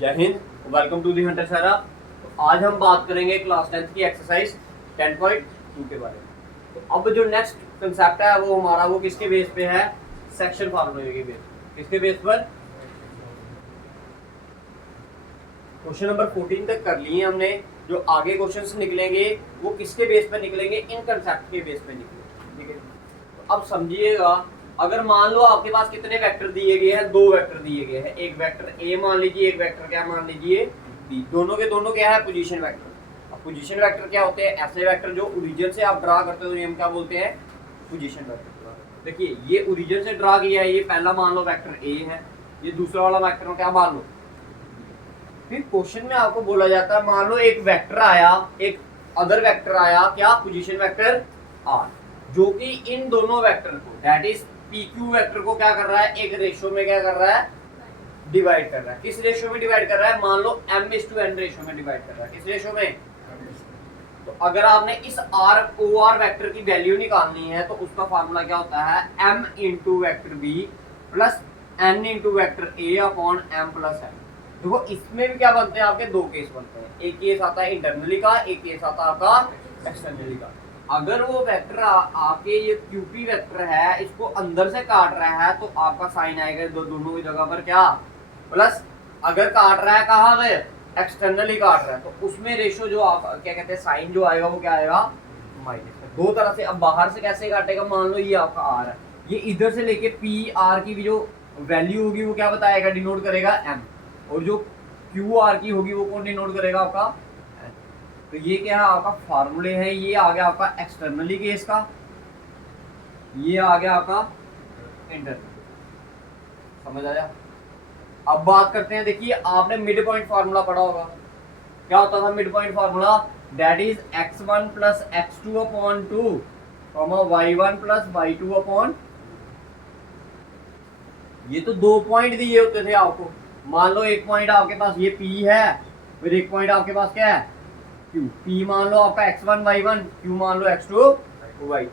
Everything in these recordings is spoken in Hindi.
जय हिंद, welcome to the hunter Sara. तो आज हम बात करेंगे क्लास 10th की एक्सरसाइज 10.2 के बारे में। तो अब जो नेक्स्ट कंसेप्ट है वो हमारा वो किसके बेस पे है? सेक्शन फार्मूले के बेस। किसके बेस पर? क्वेश्चन नंबर 14 तक कर लिए हमने। जो आगे क्वेश्चंस निकलेंगे वो किसके बेस पे निकलेंगे? इन कंसेप्ट के बेस पे निकलेंगे। ठीक है, तो अब समझिएगा, अगर मान लो आपके पास कितने वेक्टर दिए गए हैं? दो वेक्टर दिए गए हैं। एक वेक्टर ए मान लीजिए, एक वेक्टर क्या मान लीजिए बी। दोनों के दोनों क्या है? Position vector. अब पोजीशन वेक्टर क्या होते हैं? ऐसे वेक्टर जो ओरिजिन से आप ड्रा करते हो, हम क्या बोलते हैं? Position vector. देखिए, ये ओरिजिन से ड्रा किया है, ये पहला मान लो वेक्टर ए है, ये दूसरा वाला वेक्टर क्या मान लो। फिर क्वेश्चन में आपको बोला जाता है, मान लो एक वेक्टर आया, एक अदर वेक्टर आया, क्या? पोजीशन वेक्टर आर, जो कि इन दोनों वेक्टर को, that is P Q vector को क्या कर रहा है? एक रेशियो में क्या कर रहा है? डिवाइड कर रहा है। किस रेशियो में डिवाइड कर रहा है? मान लो m/n रेशियो में डिवाइड कर रहा है। किस रेशियो में? तो अगर आपने इस r ओ आर वेक्टर की वैल्यू निकालनी है तो उसका फार्मूला क्या होता है? m into vector b plus n into vector a upon m plus n। देखो, इसमें भी क्या बनते हैं? आपके दो केस बनते हैं। एक केस आता है इंटरनली का, एक केस आता है आपका एक्सटर्नली का। अगर वो वेक्टर आपके ये क्यूपी वेक्टर है, इसको अंदर से काट रहा है तो आपका साइन आएगा दोनों की जगह पर क्या? प्लस। अगर काट रहा है कहाँ पे? एक्सटर्नली काट रहा है, तो उसमें रेशियो जो आप क्या कहते हैं, साइन जो आएगा वो क्या आएगा? माइनस। दो तरह से। अब बाहर से कैसे काटेगा? मान लो ये आपका आर है, ये इधर से लेके पी आर की भी जो वैल्यू होगी वो क्या बताएगा? डिनोट करेगा एम। और जो क्यू आर की होगी वो कौन डिनोट करेगा? आपका। तो ये क्या है? आपका फार्मूले है। ये आ गया आपका एक्सटर्नली केस का, ये आ गया आपका इंटरनल। समझ आया? अब बात करते हैं। देखिए, आपने मिड पॉइंट फार्मूला पढ़ा होगा। क्या होता था mid point formula? That is x1 plus x2 upon 2 y1 plus y2 upon. ये तो दो पॉइंट दिए होते थे आपको। मान लो एक पॉइंट आपके पास ये P है, फिर एक पॉइंट आपके पास क्या है? Q। P मान लो आपका x1 y1, Q मान लो x2 y2।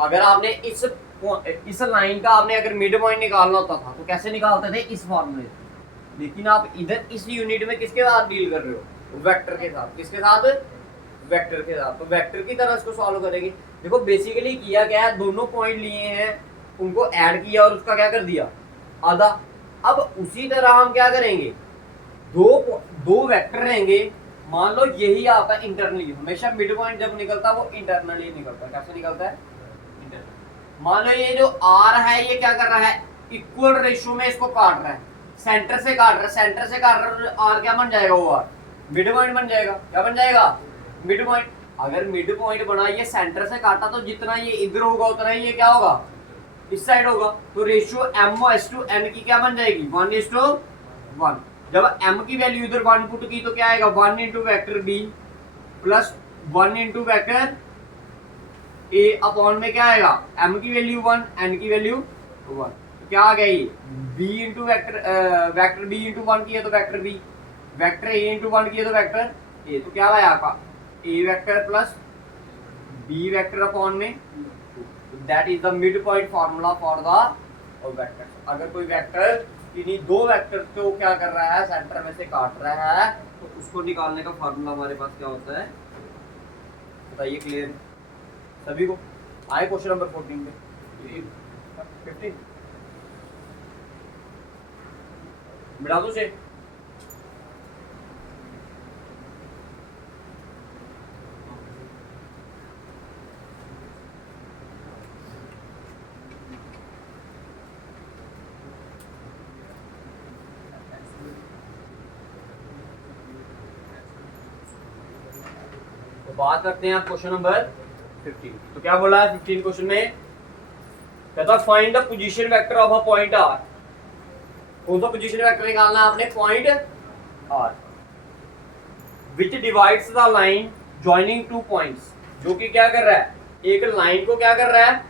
अगर आपने इस लाइन का आपने अगर मिड पॉइंट निकालना होता था तो कैसे निकालते थे? इस फॉर्मूले से। लेकिन आप इधर इस यूनिट में किसके साथ डील कर रहे हो? वेक्टर के साथ। किसके साथ? वेक्टर के साथ। तो वेक्टर की तरह इसको सॉल्व करेंगे। देखो, बेसिकली किया क्या है, दोनों पॉइंट लिए हैं, उनको ऐड किया और उसका क्या कर दिया? आधा। अब उसी तरह हम क्या करेंगे, दो वेक्टर रहेंगे। मान लो यही आपका इंटरनली, हमेशा मिड पॉइंट जब निकलता है वो इंटरनली निकलता है। कैसे निकलता है? इंटरनली। मान लो ये जो आर है ये क्या कर रहा है? इक्वल रेशियो में इसको काट रहा है, सेंटर से काट रहा है, सेंटर से काट रहा है। आर क्या बन जाएगा? वो आर मिड पॉइंट बन जाएगा। क्या बन जाएगा? Mid point. अगर मिड पॉइंट बना, ये सेंटर से काटा, तो जितना ये इधर होगा उतना ही ये क्या होगा? इस साइड होगा। तो रेशियो m/n की क्या बन जाएगी? 1:1। जब m की वैल्यू इधर 1 पुट की तो क्या आएगा? 1 into vector b plus 1 into vector a upon में क्या आएगा? m की वैल्यू 1, n की वैल्यू 1। तो क्या आ गया? ये b into vector b into 1 किया तो vector b, vector a into 1 किया तो वैक्टर a। तो क्या आया आपका? a vector plus b vector upon में। That is the mid point formula for the vector. अगर कोई वेक्टर किन्हीं दो वेक्टर को क्या कर रहा है? सेंटर में से काट रहा है, तो उसको निकालने का फार्मूला हमारे पास क्या होता है? बताइए, क्लियर सभी को? आए क्वेश्चन नंबर 14 पे 15 मिला दो से। बात करते हैं आप क्वेश्चन नंबर 15। तो क्या बोला है 15 क्वेश्चन में? कहता find the position vector of a point R. कौन सा पोजीशन वेक्टर निकालना है आपने? Point R which divides the line joining two points. जो कि क्या कर रहा है? एक लाइन को क्या कर रहा है?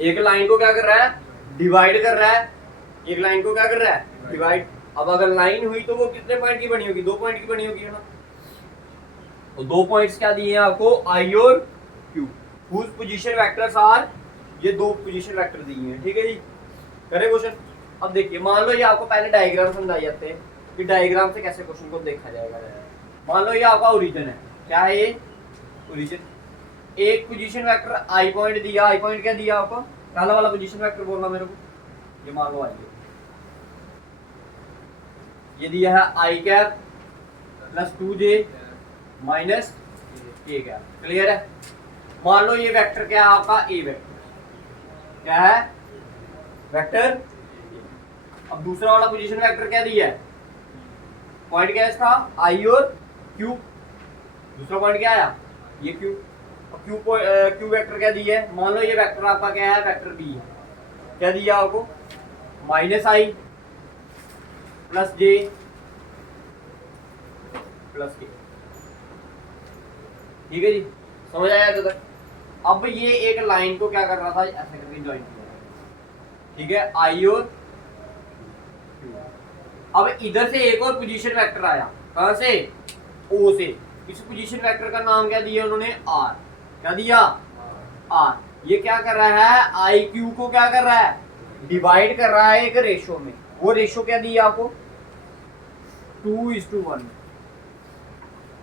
एक लाइन को क्या कर रहा है? डिवाइड कर रहा है। एक लाइन को क्या कर रहा है? डिवाइड। अब अगर लाइन हुई तो वो कितने पॉइंट की बनी होगी? 2 पॉइंट की बनी होगी ना। तो 2 पॉइंट्स क्या दिए हैं आपको? आई और Q, whose position vectors are ये दो पोजीशन वेक्टर दिए हैं, ठीक है जी। करें क्वेश्चन। अब देखिए मान लो ये आपको पहले डायग्राम समझाए जाते हैं कि डायग्राम से कैसे क्वेश्चन को देखा जाएगा। मान लो ये आपका ओरिजिन है, क्या है ये ओरिजिन। एक पोजीशन वेक्टर आई पॉइंट दिया, आई पॉइंट क्या दिया आपको, पहला वाला पोजीशन वेक्टर बोलना मेरे को, ये मान लो आई, ये दिया है i cap plus 2j minus k cap. Clear है। मान लो ये वेक्टर क्या है आपका ए वेक्टर, क्या है वेक्टर। अब दूसरा वाला पोजीशन वेक्टर क्या दिया है, पॉइंट क्या है इसका आई और क्यू, दूसरा पॉइंट क्या आया ये क्यू। अब क्यू वेक्टर क्या दिया है, मान लो ये वेक्टर आपका क्या है वेक्टर बी है, क्या दिया आपको minus i plus J plus के। ठीक है जी, समझ आया तो तक। अब ये एक लाइन को क्या कर रहा था, ऐसे करके ज्वाइन किया, ठीक है आई और अब इधर से एक और पोजीशन वेक्टर आया, कहां से ओ से। इस पोजीशन वेक्टर का नाम क्या दिया उन्होंने आर, क्या दिया आर। ये क्या कर रहा है आई क्यू को क्या कर रहा है डिवाइड कर रहा है एक रेशो में। वो रेशो क्या दिया आपको 2:1,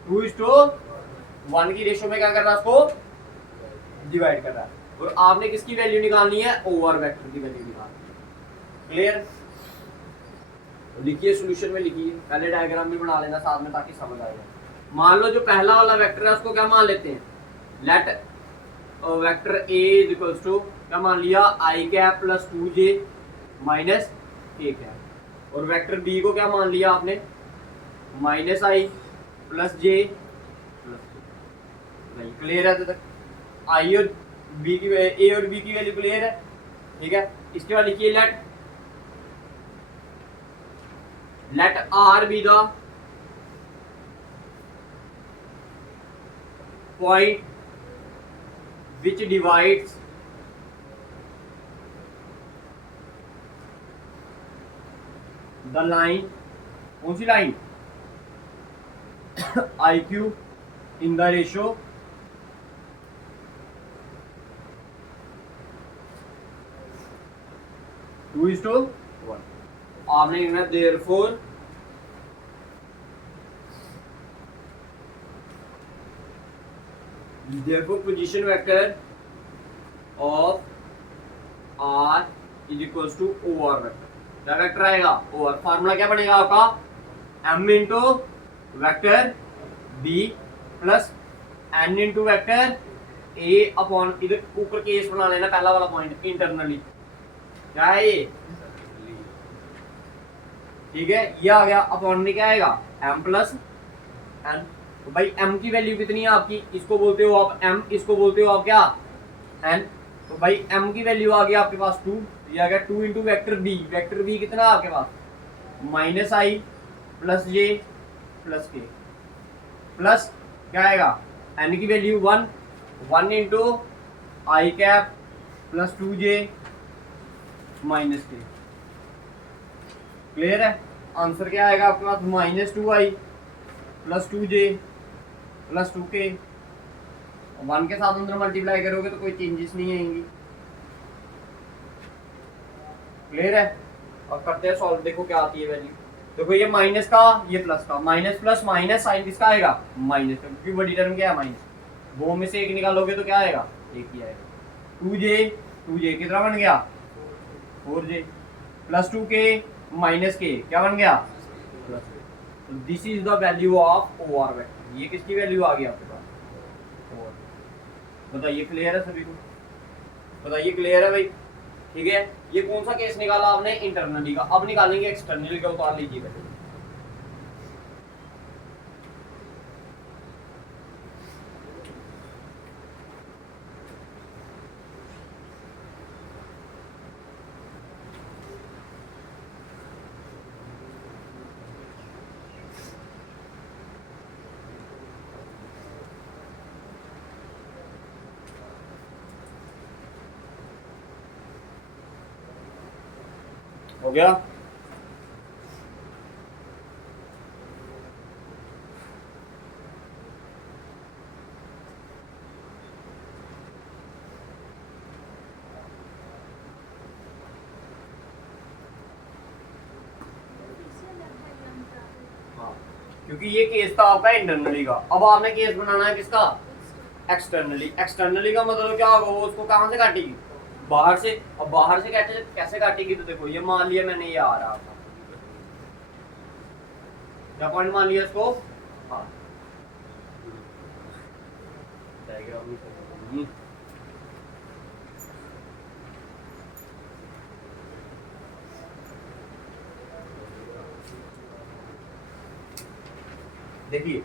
2:1 की रेशो में क्या कर रहा है उसको डिवाइड कर रहा है। और आपने किसकी वैल्यू निकालनी है ओवर वेक्टर की वैल्यू निकालनी। क्लियर। लिखिए सोल्यूशन में लिखिए, पहले डायग्राम भी बना लेना साथ में ताकि समझ आएगा। मान लो जो पहला वाला वेक्टर है उसको क्या मान लेते हैं, let vector a is equals to क्या मान लिया i cap plus 2j minus k cap. और वेक्टर b को क्या मान लिया आपने minus i plus j plus k। Clear है तो तक आई और b की a और b की वैल्यू क्लियर है। ठीक है, इसके बाद लिखिए let R be the point which divides the line, कौन सी line IQ in the ratio 2:1। आपने लिखना therefore position vector of R is equals to OR vector. क्या वेक्टर आएगा OR। फार्मूला क्या बनेगा आपका m into vector B plus n into vector A upon, इधर ऊपर केस बना लेना पहला वाला पॉइंट इंटरनली, क्या है ये ठीक है। ये आ गया अपॉन में क्या आएगा m प्लस n। तो भाई m की वैल्यू कितनी है आपकी, इसको बोलते हो आप m, इसको बोलते हो आप क्या n। तो भाई m की वैल्यू आ गई आपके पास 2, ये आ गया 2 into vector b। Vector b कितना है आपके पास minus i plus J plus के प्लस क्या आएगा n की वैल्यू 1, 1 इंटू आई कैप प्लस 2j माइनस के। क्लियर है। आंसर क्या आएगा आपके पास -2i plus 2j plus 2k। 1 के साथ अंदर मल्टीप्लाई करोगे तो कोई चेंजेस नहीं आएंगी। क्लियर है। अब करते हैं सॉल्व, देखो क्या आती है वैल्यू। देखो ये माइनस का ये प्लस का, माइनस प्लस माइनस साइन किसका आएगा माइनस का, क्योंकि बड़ी टर्म क्या है माइनस। दो में से एक निकालोगे तो क्या आएगा एक ही आएगा। 2j कितना बन गया 4j प्लस 2k माइनस के क्या बन गया plus. This is the value of OR vector. ये किसकी वैल्यू आ गई आपके पास, बताइए क्लियर है सभी को, बताइए क्लियर है भाई। ठीक है, ये कौन सा केस निकाला आपने इंटरनली का। अब निकालेंगे एक्सटर्नली का, उतार लीजिए पहले। हो गया। क्योंकि ये केस था आपका इंटरनली का। अब आपने केस बनाना है किसका, एक्सटर्नली। एक्सटर्नली का मतलब क्या होगा, वो उसको कहाँ से काटेगी, बाहर से। अब बाहर से कैसे काटेगी, तो देखो ये मान लिया मैंने, ये आ रहा था, क्या पॉइंट मान लिया इसको, हाँ देखिए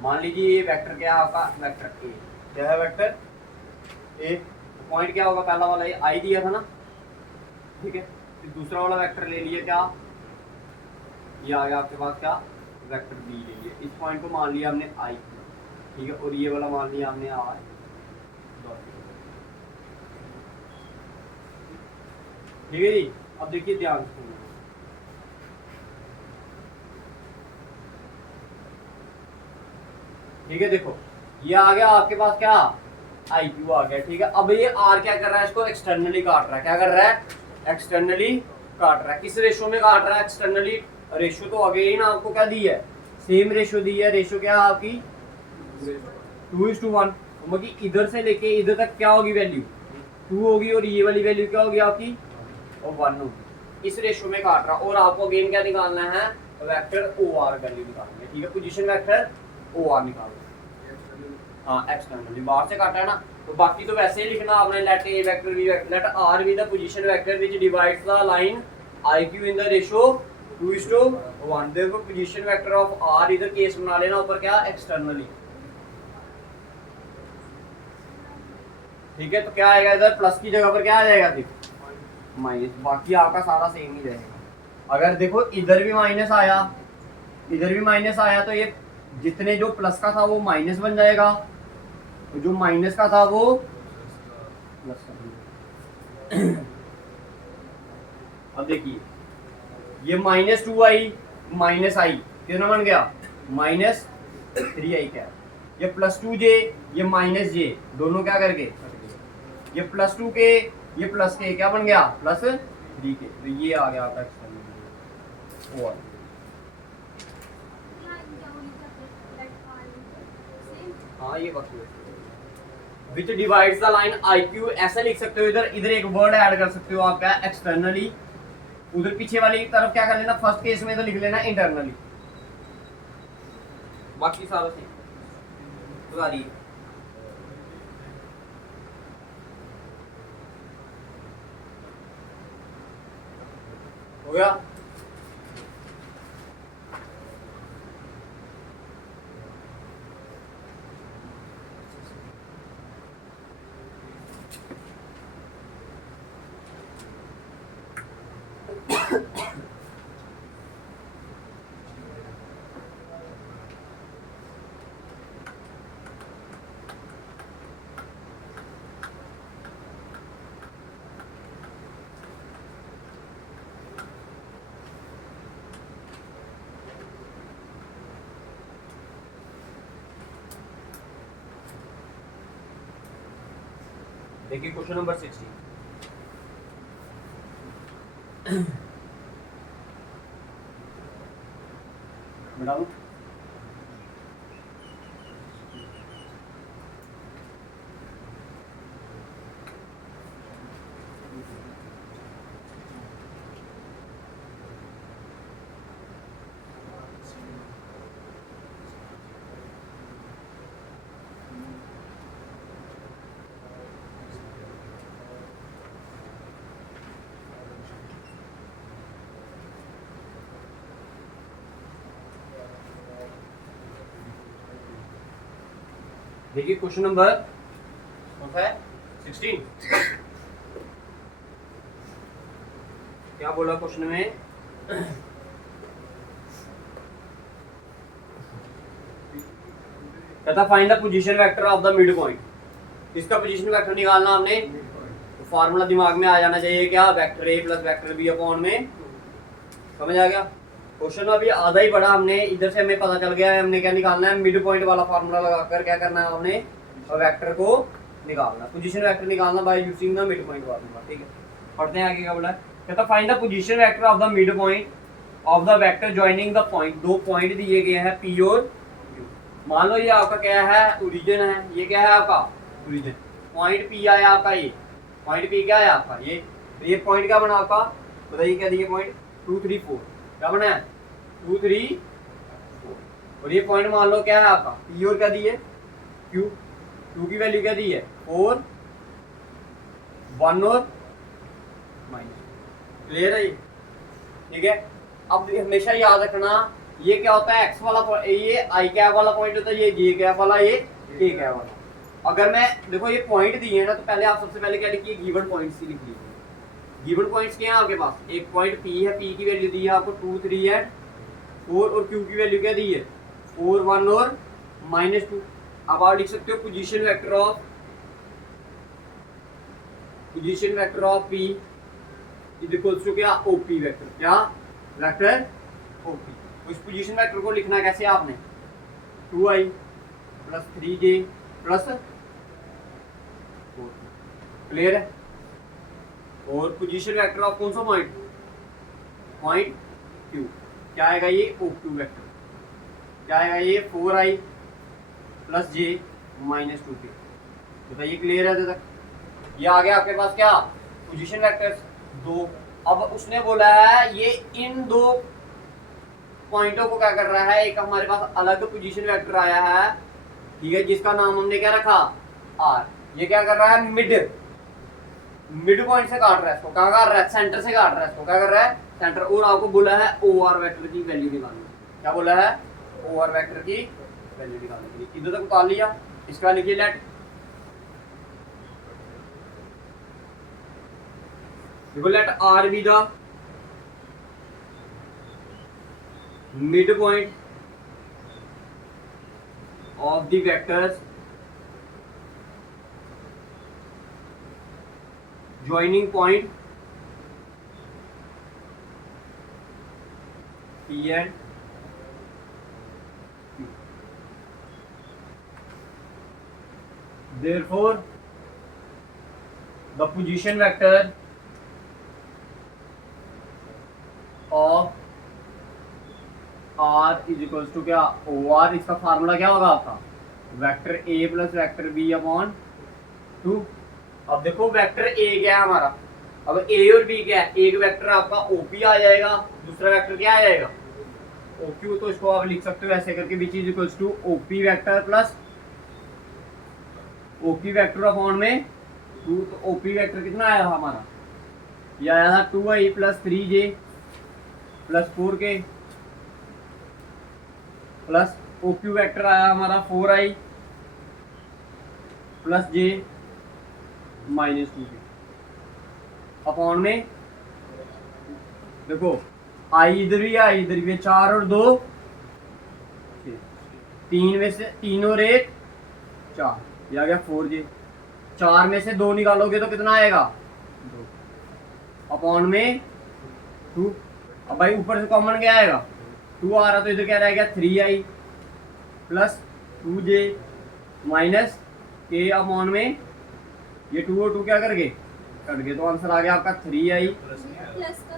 मान लीजिए ये वेक्टर क्या है आपका, वेक्टर ए, क्या है वेक्टर ए। पॉइंट क्या होगा, पहला वाला ये आई दिया था ना, ठीक है। फिर दूसरा वाला वेक्टर ले लिया, क्या ये आ गया आपके पास, क्या वेक्टर बी ले लिया। इस पॉइंट को मान लिया हमने आई, ठीक है, और ये वाला मान लिया हमने आर। ठीक है जी। अब देखिए ध्यान से, ठीक है, देखो ये आ गया आपके पास क्या, आई क्यू आ गया, ठीक है। अब ये आर क्या कर रहा है, इसको एक्सटर्नली काट रहा है, क्या कर रहा है, एक्सटर्नली काट रहा है। किस रेशो में काट रहा है एक्सटर्नली, रेशो तो आगे ही ना आपको क्या दी है, सेम रेशो दी है। रेशो क्या है आपकी 2:1, मतलब इधर से लेके इधर तक क्या होगी वैल्यू 2 होगी, और ये वाली वैल्यू क्या होगी आपकी, और 1 होगी। इस रेशो में काट रहा, और आपको अगेन क्या निकालना है, वेक्टर ओ आर वैल्यू निकालनी है, ठीक है, पोजीशन वेक्टर ओ आर निकालना है। हाँ एक्सटर्नली बाहर से काटा है ना, तो बाकी तो वैसे ही लिखना आपने, let A vector B vector, let R be the position vector which divides the line I Q in the ratio 2:1। देखो पोजीशन वेक्टर ऑफ आर, इधर केस बना लेना ऊपर क्या, एक्सटर्नली, ठीक है। तो क्या आएगा इधर, प्लस की जगह पर क्या आ जाएगा, देखो माइनस, बाकी आपका सारा सेम ही रहेगा। अगर देखो इधर भी माइनस आया, इधर भी माइनस आया, तो ये जितने जो प्लस का था वो माइनस बन जाएगा, तो जो माइनस का था वो प्लस का। अब देखिए ये -2 आई माइनस आई, कितना बन गया, -3 आई क्या, ये +2j, ये -j, दोनों क्या करके, ये +2 के, ये प्लस के, क्या बन गया, +3 के। तो ये आ गया आपका एक्सटर्नल और, हाँ ये बात विच divides the line I Q, ऐसा लिख सकते हो। इधर इधर एक वर्ड ऐड कर सकते हो आपका एक्सटर्नली, उधर पीछे वाली तरफ क्या कर लेना, फर्स्ट केस में तो लिख लेना इंटरनली, बाकी सारा सेम। सुधारिए, हो गया। देखिए क्वेश्चन नंबर 16, बताओ देखिए क्वेश्चन नंबर कौन सा है, 16। क्या बोला क्वेश्चन में, कहता find the position vector of the mid point. इसका पोजीशन वेक्टर निकालना हमने, तो फार्मूला दिमाग में आ जाना चाहिए, क्या, vector A plus vector B upon में, समझ आ गया। क्वेश्चन अभी आधा ही पढ़ा हमने, इधर से हमें पता चल गया है हमने क्या निकालना है, मिड पॉइंट वाला फार्मूला लगाकर क्या करना है हमने, वेक्टर को निकालना, पोजीशन वेक्टर निकालना by using the mid point formula, ठीक है। पढ़ते हैं आगे क्या बोला है। कहता find the position vector of the mid point of the vector joining the point. दो पॉइंट दिए गए हैं पी और क्यू। मान लो ये आपका क्या है, ओरिजिन है, ये क्या है आपका ओरिजिन। पॉइंट पी आया आपका, ये पॉइंट पी क्या है आपका, ये पॉइंट क्या बना आपका, बताइए क्या दिए पॉइंट 2 3 4, क्या बना है 2 3 4। और ये पॉइंट मान लो क्या है आपका पी और क्या दिए क्यू। क्यू की वैल्यू क्या दी है 4 1 और माइनस। क्लियर है ये, ठीक है। अब हमेशा याद रखना ये क्या होता है एक्स वाला, ये आई कैप वाला पॉइंट होता है, ये जे कैप वाला, ये के कैप वाला। अगर मैं देखो ये पॉइंट दिए हैं ना, तो पहले आप सबसे पहले क्या लिखिए, गिवन पॉइंट्स ही लिख लीजिए। गिवन पॉइंट्स क्या है आपके पास, एक पॉइंट पी है, पी की वैल्यू दी है आपको 2 3 एंड 4, और क्यू की वैल्यू क्या दी है 4 1 और -2। अब आप लिख सकते हो position vector of P is equals to क्या ओपी वेक्टर, क्या वेक्टर ओपी। उस पोजीशन वेक्टर को लिखना कैसे आपने 2i plus 3j plus 4। Clear है। और पोजीशन वेक्टर ऑफ कौन सा पॉइंट क्यू, क्या आएगा ये ओक्यू वेक्टर, क्या आएगा ये 4i plus j minus 2k। बताइए क्लियर है तक। ये आ गया आपके पास क्या पोजीशन वेक्टर्स दो। अब उसने बोला है ये इन दो पॉइंटों को क्या कर रहा है, एक हमारे पास अलग पोजीशन वेक्टर आया है, ठीक है, जिसका नाम हमने क्या रखा आर। ये क्या कर रहा है मिड पॉइंट से काट रहा है इसको, कहाँ काट रहा है सेंटर से काट रहा है इसको, क्या कर रहा है सेंटर। और आपको बोला है ओ आर वेक्टर की वैल्यू निकालनी, क्या बोला है ओ आर वेक्टर की वैल्यू निकालने के लिए। इधर तक उतार लिया, इसका लिखिए लेट देखो let R be the mid point of the vectors joining point P and Q. Therefore, the position vector of R is equals to क्या OR। इसका फार्मूला क्या होगा आपका vector A plus vector B upon 2। अब देखो वेक्टर ए क्या है हमारा, अब ए और बी क्या है, एक वेक्टर आपका ओपी आ जाएगा, दूसरा वेक्टर क्या आ जाएगा ओक्यू। तो इसको आप लिख सकते हो ऐसे करके which is equals to OP vector plus OP vector upon में 2। तो ओपी वेक्टर कितना आया था हमारा, ये आया था 2i plus 3j plus 4k plus OQ vector आया हमारा 4i plus j minus 2k upon में देखो आई इधर भी आई इधर भी, 4 और 2 3 में से 3 और 1 4, ये आ गया 4j। 4 में से 2 निकालोगे तो कितना आएगा 2 अपॉन में 2। अब भाई ऊपर से कॉमन क्या आएगा 2 आ रहा, तो इधर क्या रहेगा 3i plus 2j minus k upon में ये 2 और 2 क्या कर गए कट गए, तो आंसर आ गया आपका 3i प्लस का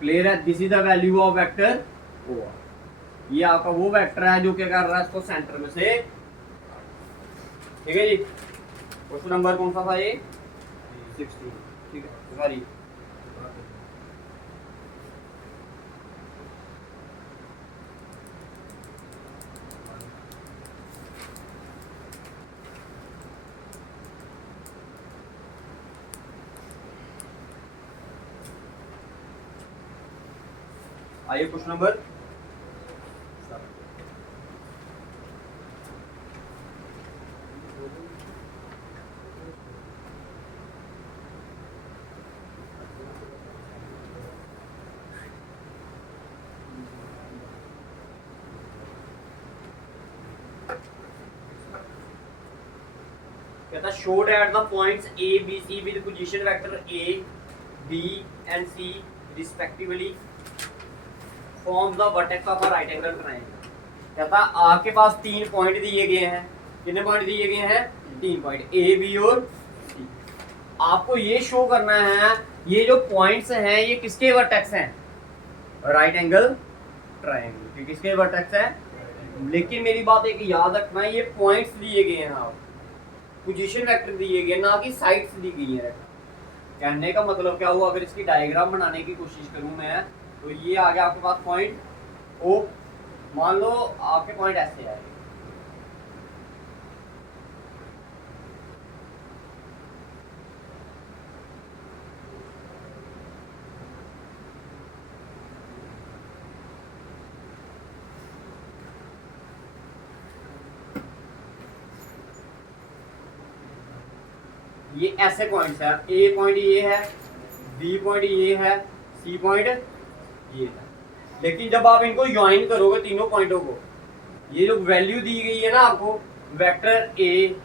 क्लियर है। This is the value of vector OR। ये आपका वो वेक्टर है जो क्या कर रहा है इसको सेंटर में से, ठीक है जी। क्वेश्चन नंबर कौन सा था ये 16, ठीक है सॉरी आइए क्वेश्चन नंबर कहता showed at the points A B C with position vector A B and C respectively forms the vertex of a right angle triangle। कहता आपके पास 3 पॉइंट दिए गए हैं। कितने पॉइंट दिए गए हैं? 3 पॉइंट, ए बी और सी। आपको ये शो करना है ये जो पॉइंट्स हैं ये किसके वर्टेक्स हैं? राइट एंगल ट्रायंगल के किसके वर्टेक्स हैं? लेकिन मेरी बात एक याद रखना, ये पॉइंट्स दिए गए हैं, आप पोजीशन वेक्टर दिए गए, ना कि साइड्स दी गई हैं। कहने का मतलब क्या हुआ, अगर इसकी डायग्राम बनाने की कोशिश करूं मैं, तो ये आ गया आपके पास पॉइंट ओ, मान लो आपके पॉइंट ऐसे आए, ये ऐसे पॉइंट्स है, ए पॉइंट ये है, बी पॉइंट ये है, सी पॉइंट ये है। लेकिन जब आप इनको ज्वाइन करोगे तीनों पॉइंटों को, ये जो वैल्यू दी गई है ना आपको, vector A,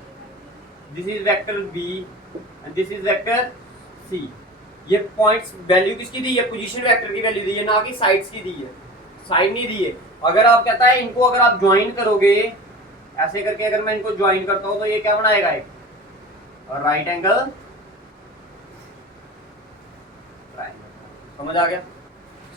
this is vector B and this is vector C, ये पॉइंट्स वैल्यू किसकी दी है? पोजीशन वेक्टर की वैल्यू दी है, ना कि साइड्स की दी है। साइड नहीं दी है। अगर आप कहता है इनको अगर आप ज्वाइन करोगे ऐसे करके, अगर मैं इनको ज्वाइन करता हूं तो ये क्या बनाएगा? एक राइट एंगल ट्रायंगल। समझ आ गया?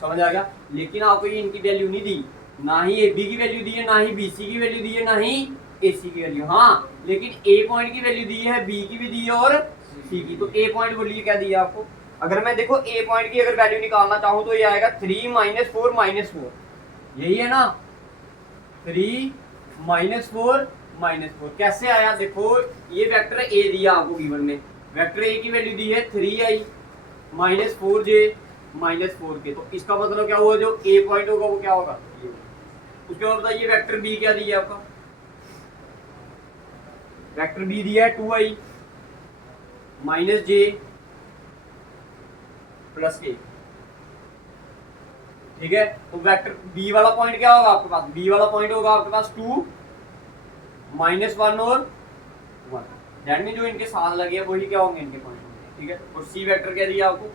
समझ आ गया। लेकिन आपको ये इनकी वैल्यू नहीं दी, ना ही ए बी की वैल्यू दी है, ना ही बी सी की वैल्यू दी है, ना ही ए सी की वैल्यू। हाँ, लेकिन ए पॉइंट की वैल्यू दी है, बी की भी दी है और सी की। तो ए पॉइंट बोलिए क्या दिया आपको? अगर मैं देखो ए पॉइंट की अगर वैल्यू निकालना चाहूं तो ये आएगा 3 - 4 -4, यही है ना, 3 - 4 -4। कैसे आया? देखो ये वेक्टर ए दिया आपको गिवन में, वेक्टर ए की वैल्यू दी है 3i -4j -4k। तो इसका मतलब क्या हुआ, जो ए पॉइंट होगा वो क्या होगा? ये। उसके बाद बताइए वेक्टर बी क्या दिया आपका? वेक्टर बी दिया है 2i -j +k। ठीक है, तो वेक्टर बी वाला पॉइंट क्या होगा आपके पास? बी वाला पॉइंट होगा आपके पास 2 -1 और 1। दैट मीन जो इनके साथ लगे हैं वही क्या होंगे? इनके पॉइंट होंगे। ठीक है, और सी वेक्टर क्या दिया आपको?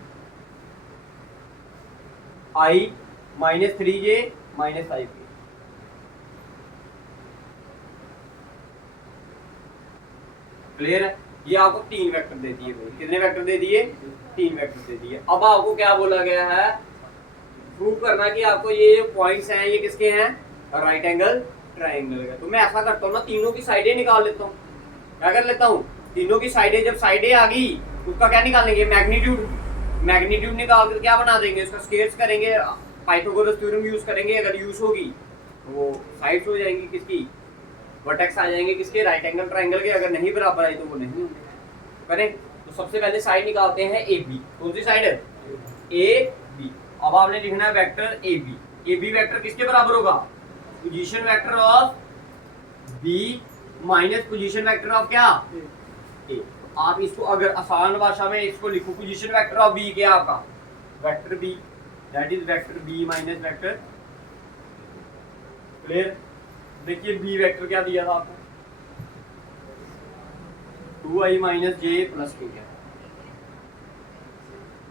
i -3j -5k। क्लियर है? ये आपको 3 वेक्टर दे दिए भाई। कितने वेक्टर दे दिए? 3 वेक्टर दे दिए। अब आपको क्या बोला गया है? प्रूव करना कि आपको ये पॉइंट्स हैं ये किसके हैं? राइट एंगल ट्रायंगल का। तो मैं ऐसा करता हूँ ना, तीनों की साइडें निकाल लेता हूँ। क्या कर लेता हूँ? तीनों की साइडें, जब साइडें आ गई उसका क्या निकालेंगे? मैग्नीट्यूड। मैग्नीट्यूड निकाल कर क्या बना देंगे? उसका स्केच करेंगे, पाइथागोरस थ्योरम यूज करेंगे। अगर यूज होगी तो वो साइड्स हो जाएंगी किसकी? वर्टेक्स आ जाएंगे किसके? राइट एंगल ट्रायंगल के। अगर नहीं बराबर आई तो वो नहीं होंगे। करें तो सबसे पहले साइड निकालते हैं ए बी। कौन सी साइड है? A B. अब आपने लिखना है vector A B. A B vector किसके बराबर होगा? Position vector of B minus position vector of क्या? ए। आप इसको अगर आसान भाषा में इसको लिखो, पोजीशन वेक्टर ऑफ बी क्या आपका? Vector B, that is vector B minus vector. Clear? देखिए बी वेक्टर क्या दिया था आपको? 2i - j +k क्या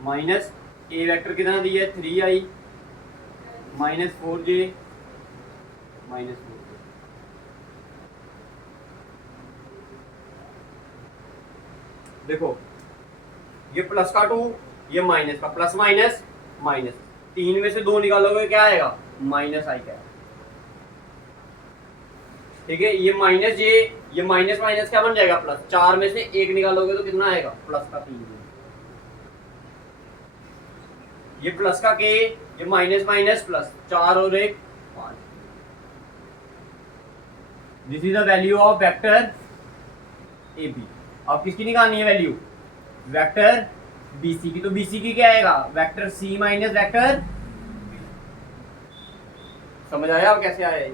माइनस ए वेक्टर कितना दिया है? 3i -4j -4k। देखो ये प्लस का 2, ये माइनस का, प्लस माइनस माइनस, 3 में से 2 निकालोगे क्या आएगा? -i क्या? ठीक है, ये माइनस ये माइनस माइनस क्या बन जाएगा? प्लस। 4 में से 1 निकालोगे तो कितना आएगा? प्लस का 3। ये प्लस का के, ये माइनस माइनस प्लस, 4 और 1 5। This is the value of vector A B. अब किसकी निकालनी है वैल्यू? वेक्टर बीसी की। तो बीसी की क्या आएगा? Vector C minus vector. समझ आया अब कैसे आया?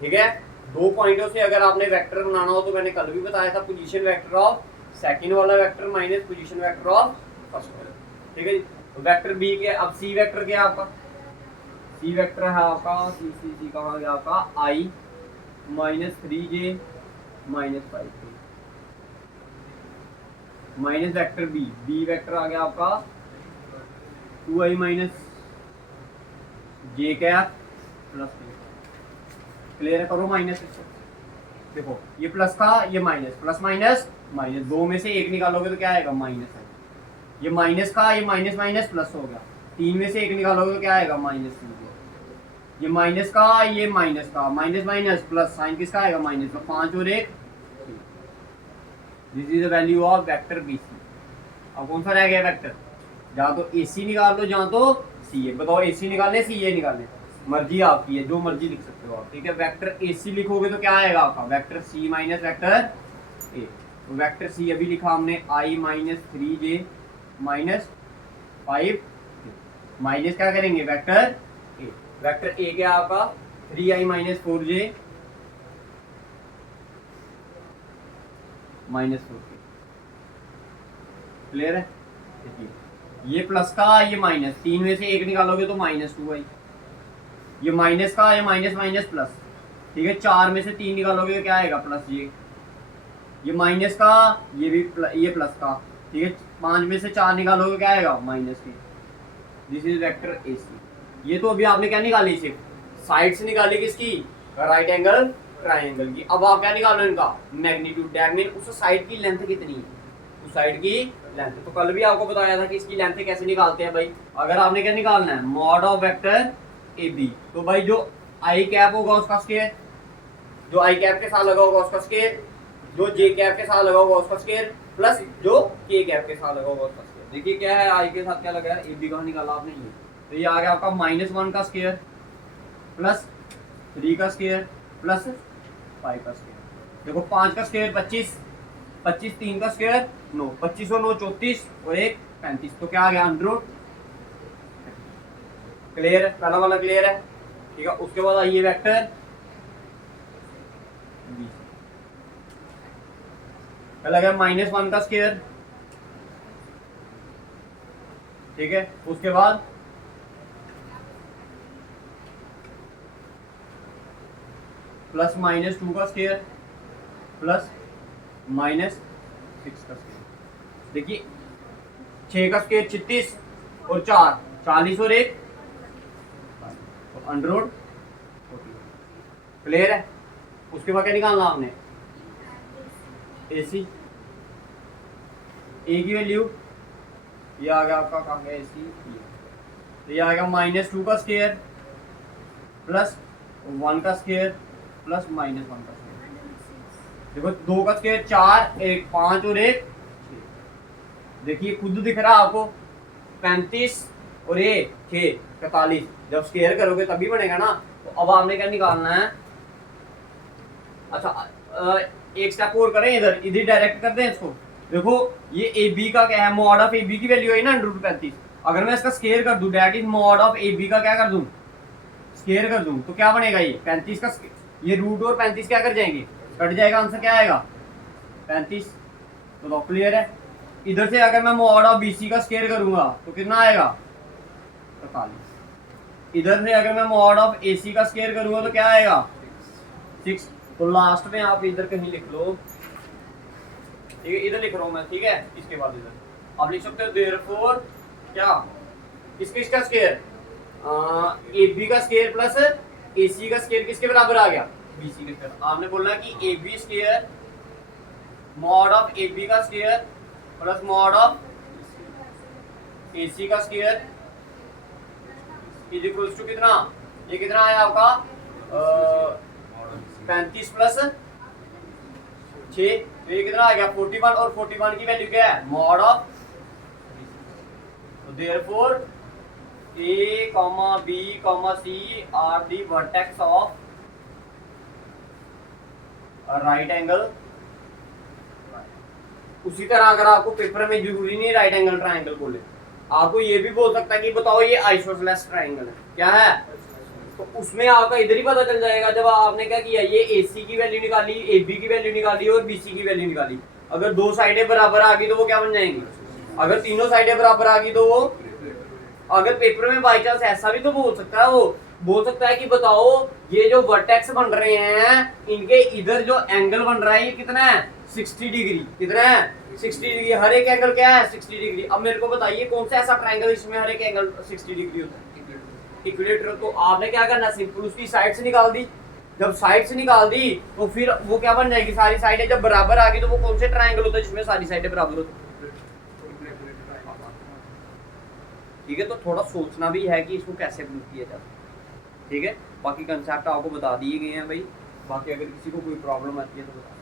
ठीक है, 2 पॉइंटों से अगर आपने वेक्टर बनाना हो तो मैंने कल भी बताया था, पोजीशन वेक्टर ऑफ सेकंड वाला vector minus position vector of first वाला। ठीक है जी, तो वेक्टर बी के। अब सी वेक्टर क्या है आपका? सी वेक्टर है आपका सी कहाँ गया आपका? i -3j -5k minus vector b. B vector आ गया आपका 2i - j क्या +k। क्लियर है, करो माइनस इसको। देखो ये प्लस का, ये माइनस, प्लस माइनस माइनस, दो में से एक निकालोगे तो क्या आएगा, माइनस है। ये माइनस का, ये माइनस माइनस प्लस हो गया, तीन में से एक निकालोगे तो क्या आएगा, माइनस। ये माइनस का, ये माइनस का, माइनस माइनस प्लस, साइन किसका आएगा, माइनस का, 5 और 1। This is the value of vector BC। अब कौन सा रह गया वेक्टर, जहाँ तो AC निकाल लो, जहाँ तो CA। बताओ AC निकालने CA निकालने, मर्जी आपकी है, जो मर्जी लिख सकते हो आप, ठीक है। वेक्टर AC लिखोगे तो क्या आएगा आपका, vector C minus vector A। तो वेक्टर C अभी लिखा हमने I minus 3J minus 5, minus क्या करेंगे, वेक्टर A। वेक्टर A क्या आपका 3I minus 4J minus 4K। Clear है, देखिए ये प्लस का, ये माइनस, तीन में से एक निकालोगे तो माइनस 2I। ये माइनस का, ये माइनस माइनस प्लस, ठीक है। चार में से तीन निकालोगे तो क्या आएगा, प्लस ये माइनस का, ये भी ये प्लस का, ठीक है। पांच में से चार निकालोगे क्या आएगा, माइनस के। This is vector AC। ये तो अभी आपने क्या निकाली, सिर्फ साइड से निकाली किसकी, राइट एंगल ट्राइंगल की। अब आप क्या निकालो इनका मैग्नीट्यूड, दैट मीन उस साइड की लेंथ कितनी है, उस साइड की लेंथ। तो कल भी आपको बताया था कि इसकी लेंथ कैसे निकालते हैं भाई। अगर आपने क्या निकालना है, मॉड ऑफ वेक्टर AB, तो भाई जो I कैप होगा उसका स्क्वायर, जो I कैप के साथ लगा होगा उसका स्क्वायर, जो J कैप के साथ लगा होगा उसका स्क्वायर, प्लस जो K कैप के साथ लगा होगा उसका स्क्वायर। देखिए क्या है, I के साथ क्या लगा है, AB का निकाला आपने ये, तो ये आ गया आपका -1 का स्क्वायर प्लस 3 का स्क्वायर प्लस 5 का स्क्वायर। देखो 5 का स्क्वायर 25, 25 3 का स्क्वायर 9, 25 और 9 34 और 1 35, तो क्या आ गया, अंडर। क्लियर है, पहला वाला क्लियर है, ठीक है। उसके बाद आइए वेक्टर B, पहला गया -1 का स्क्वायर, ठीक है। उसके बाद प्लस -2 का स्क्वायर प्लस -6 का स्क्वायर। देखिए 6 का स्क्वायर 36 और 4 40 और 1 अंडर रूट 40। क्लियर है। उसके बाद क्या निकालना आपने, AC, A की वैल्यू ये आ गया आपका, कहाँ गया AC, ये आ गया -2 का स्क्वायर प्लस 1 का स्क्वायर प्लस -1 का स्क्वायर। देखो 2 का स्क्वायर 4, 1 5 और 1 6। देखिए खुद दिख रहा है आपको, 35 और ये 6 45, जब स्क्वायर करोगे तभी बनेगा ना। तो अब आपने क्या निकालना है, अच्छा एक स्टेप और करें, इधर इधर डायरेक्ट कर दें इसको। देखो ये AB का क्या है, मॉड ऑफ AB की वैल्यू है ना √35। अगर मैं इसका स्क्वायर कर दूं, that is mod of AB का क्या कर दूं, स्क्वायर कर दूं, तो क्या बनेगा, ये 35 का, ये रूट और 35 क्या कर जाएंगे, कट जाएगा, आंसर क्या आएगा 35। तो क्लियर है। इधर से अगर मैं मॉड ऑफ BC का स्क्वायर करूंगा तो कितना आएगा 45। इधर से अगर मैं मॉड ऑफ AC का स्क्वायर करूंगा तो क्या आएगा 6। तो लास्ट में आप इधर कहीं लिख लो, ठीक है, इधर लिख रहा हूं मैं, ठीक है। इसके बाद इधर आप लिख सकते हो देयरफॉर क्या, किसका स्क्वायर, AB का स्क्वायर प्लस AC का स्क्वायर किसके बराबर आ गया, BC के स्क्वायर। आपने बोलना कि AB square mod of AB का square plus mod of AC का स्क्वायर इज इक्वल्स टू कितना, ये कितना आया आपका 35 प्लस 6, तो ये कितना आ गया 41, और 41 की वैल्यू क्या है, मॉड ऑफ। तो therefore A, B, C are the vertex of right angle. उसी तरह अगर आपको पेपर में जरूरी नहीं राइट एंगल ट्राइंगल बोले, आपको ये भी बोल सकता है कि बताओ ये आइसोसेलेस ट्राइंगल है, क्या है, तो उसमें आपका इधर ही पता चल जाएगा। जब आपने क्या किया, ये AC की वैल्यू निकाली, AB की वैल्यू निकाली और BC की वैल्यू निकाली, अगर दो साइडें बराबर आ गई तो वो क्या बन जाएंगी, अगर तीनों साइडें बराबर आ गई तो वो, अगर पेपर में बाई चांस ऐसा भी तो बोल सकता है, वो बोल सकता है कि बताओ ये जो वर्टेक्स बन रहे हैं इनके इधर जो एंगल बन रहा है ये कितना है 60 डिग्री, कितना है 60 डिग्री, हर एक एंगल क्या है 60 डिग्री। अब मेरे को बताइए कौन सा ऐसा ट्रायंगल इसमें हर एक एंगल 60 डिग्री होता है, इक्विलेटरल। तो आपने क्या करना, सिंपल उसकी साइड से निकाल दी, जब साइड से निकाल दी तो फिर वो क्या बन जाएगी, सारी साइडें जब बराबर आ गई तो वो कौन से ट्रायंगल होता है जिसमें सारी साइडें बराबर होती है। ठीक है, तो थोड़ा सोचना भी है कि इसको कैसे प्रूव किया जाता है। ठीक है, बाकी कंसेप्ट आपको बता दिए गए हैं भाई, बाकी अगर किसी को कोई प्रॉब्लम आती है तो बता